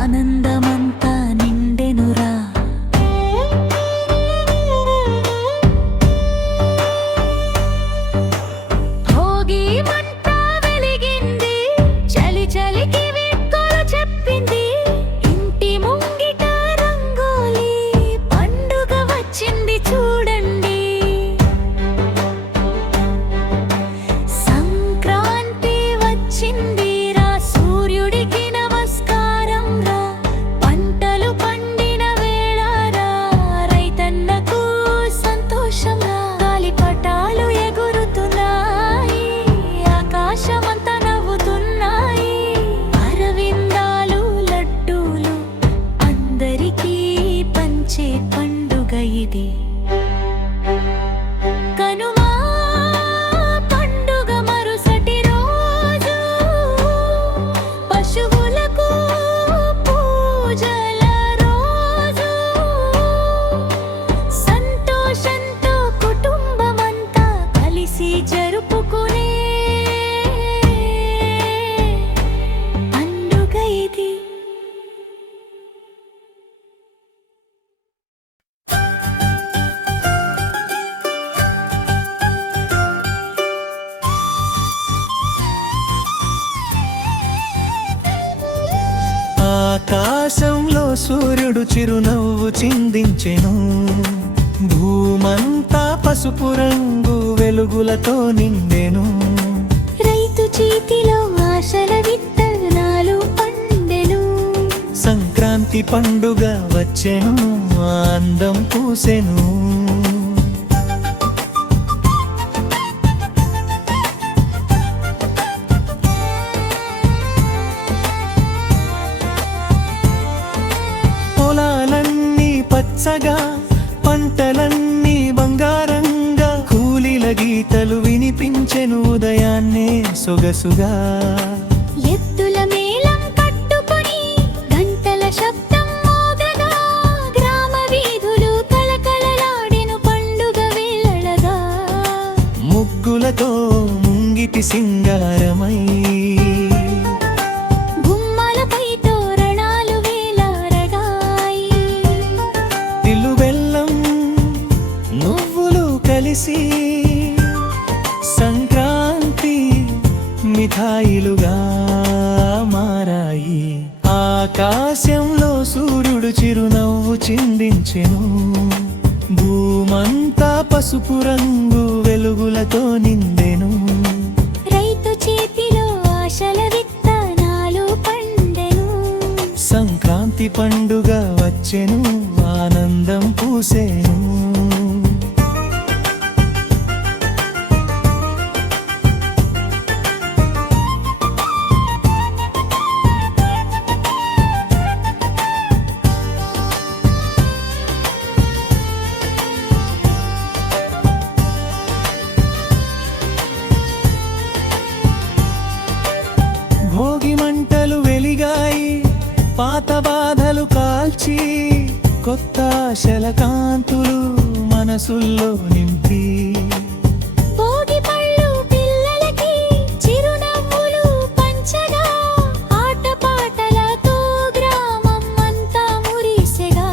ఆనందమంతా నిండెనురా. భోగి మంట వెలిగింది, చలి చలికి వీడ్కోలు చెప్పింది. ఇంటి ముంగిట రంగోలి పండుగ వచ్చింది చూడండి. సంక్రాంతి వచ్చింది రా, సూర్యుడికి నమస్కారం రా. పంటలు పండిన వేళ రా, రైతన్నకు సంతోషం రా. గాలిపటాలు ఎగురుతున్నాయి, ఆకాశమంతా నవ్వుతున్నాయి. అరవిందాలు లడ్డూలు అందరికీ పంచే పండుగ ఇది. కనుమా పండుగ మరుసటి రోజు, పశువులకు పూజల రోజు. సంతోషంతో కుటుంబమంతా కలిసి జరుపుకునే పండుగ ఇది. ఆకాశంలో సూర్యుడు చిరునవ్వు చిందించెను. భూమంతా పసుపు రంగు వెలుగులతో నిండెను. రైతు చేతిలో ఆశల విత్తనాలు పండెను. సంక్రాంతి పండుగ వచ్చెను, అందం పూసెను. పొలాలన్నీ పచ్చగా, పంటలన్నీ బంగారంగా. కూలీల గీతలు వినిపించెను ఉదయాన్నే సొగసుగా. ఎద్దుల మేళం కట్టుకొని గంటల శబ్దం మోగగా, గ్రామ వీధులు కళకళలాడెను పండుగ వేళగా. ముగ్గులతో ముంగిటి సింగారమై, గుమ్మలపై తోరణాలు వేలారగాయి. తిల్లు బెల్లం నువ్వులు కలిసి సంక్రాంతి మిఠాయిలుగా మారాయి. ఆకాశంలో సూర్యుడు చిరునవ్వు చిందించెను. భూమంతా పసుపు రంగు వెలుగులతో నిండెను. రైతు చేతిలో ఆశల విత్తనాలు పండెను. సంక్రాంతి పండుగ వచ్చెను, ఆనందం పూసెను. భోగి మంటలు వెలిగాయి, పాత బాధలు కాల్చి. కొత్త ఆశల కాంతులు మనసుల్లో నింపి. భోగి పళ్ళు పిల్లలకి చిరునవ్వులు పంచగా, ఆటపాటలతో గ్రామం అంతా మురిసెగా.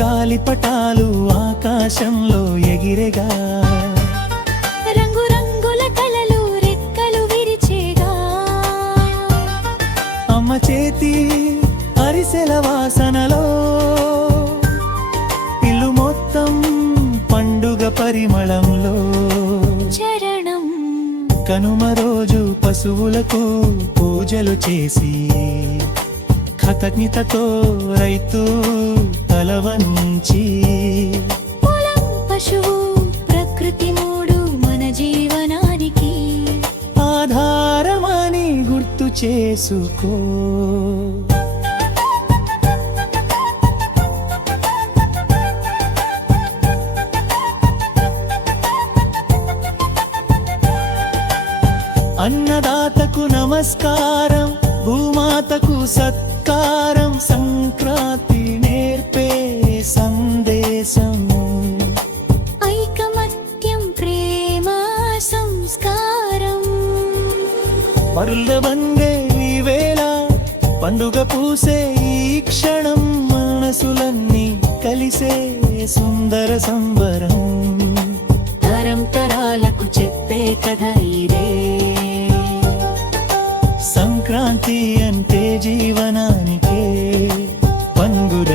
గాలిపటాలు ఆకాశంలో ఎగిరెగా. రంగురంగుల కలలు రెక్కలు విరిచేగా. అమ్మ చేతి అరిసెల వాసనలో ఇల్లు మొత్తం పండుగ పరిమళంలో. చరణం కనుమ రోజు పశువులకు పూజలు చేసి, కృతజ్ఞతతో రైతు తల వంచి. పొలం, పశువు, ప్రకృతి మూడు మన జీవనానికి ఆధారమని గుర్తు చేసుకో. అన్నదాతకు నమస్కారం, భూమాతకు సత్కారం. సంక్రాంతి నేర్పే సందేశం ఐకమత్యం, ప్రేమ, సంస్కారం. మరుల బందే ఈ వేళ పండుగ పూసే ఈ క్షణం మనసులన్నీ కలిసే సుందర సంబరం. తరం తరాలకు చెప్పే కథ ఇదే. సంక్రాంతి అంటే జీవనానికే పండుగ.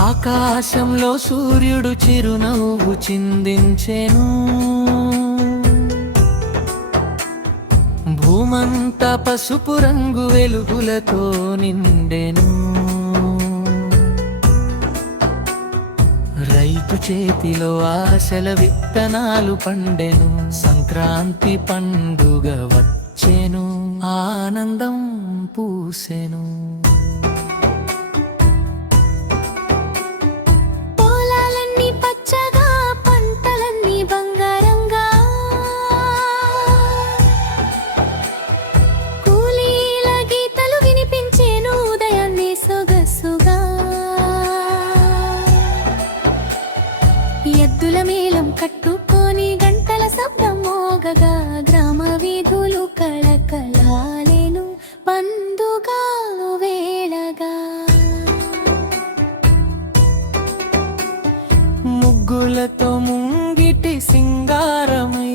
ఆకాశంలో సూర్యుడు చిరునవ్వు చిందించెను. భూమంతా పసుపు రంగు వెలుగులతో నిండెను. రైతు చేతిలో ఆశల విత్తనాలు పండెను. సంక్రాంతి పండుగ వచ్చెను, ఆనందం పూసెను. ఎద్దుల మేళం కట్టుకొని గంటల శబ్దం మోగగా గ్రామ వీధులు కళకళాలెను పండుగ వేళగా. ముగ్గులతో ముంగిటి సింగారమై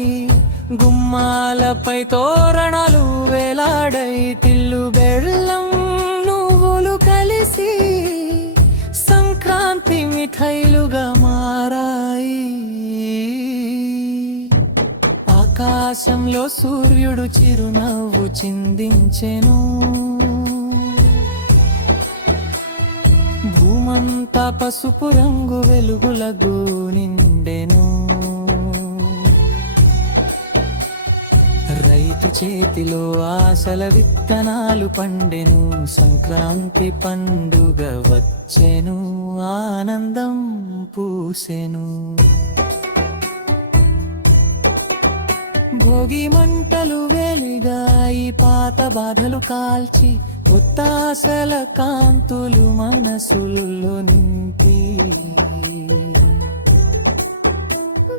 గుమ్మాలపై తోరణాలు వేలాడై తిల్లు బెల్లం నువ్వులు కలిసి సంక్రాంతి మిఠైలుగా మారాయి. ఆకాశంలో సూర్యుడు చిరునవ్వు చిందించెను. భూమంతా పసుపు రంగు వెలుగులతో నిండెను. రైతు చేతిలో ఆశల విత్తనాలు పండెను. సంక్రాంతి పండుగ వచ్చెను, ఆనందం పూసెను. భోగి మంటలు వెలిగాయి, పాత బాధలు కాల్చి కొత్త ఆశల కాంతులు మనసుల్లో నింపి.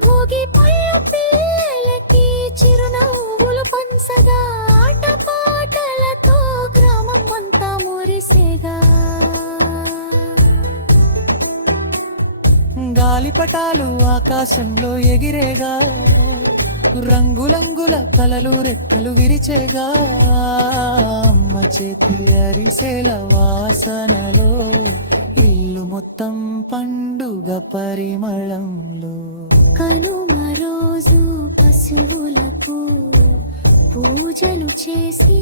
భోగి పళ్ళు పిల్లలకి చిరునవ్వులు పంచగా ఆటపాటలతో గ్రామం అంతా మురిసేగా. గాలిపటాలు ఆకాశంలో ఎగిరేగా, రంగులంగుల కలలు రెక్కలు విరిచేగా. అమ్మ చేతి అరిసెల వాసనలో ఇల్లు మొత్తం పండుగ పరిమళంలో. కనుమ రోజు పశువులకు పూజలు చేసి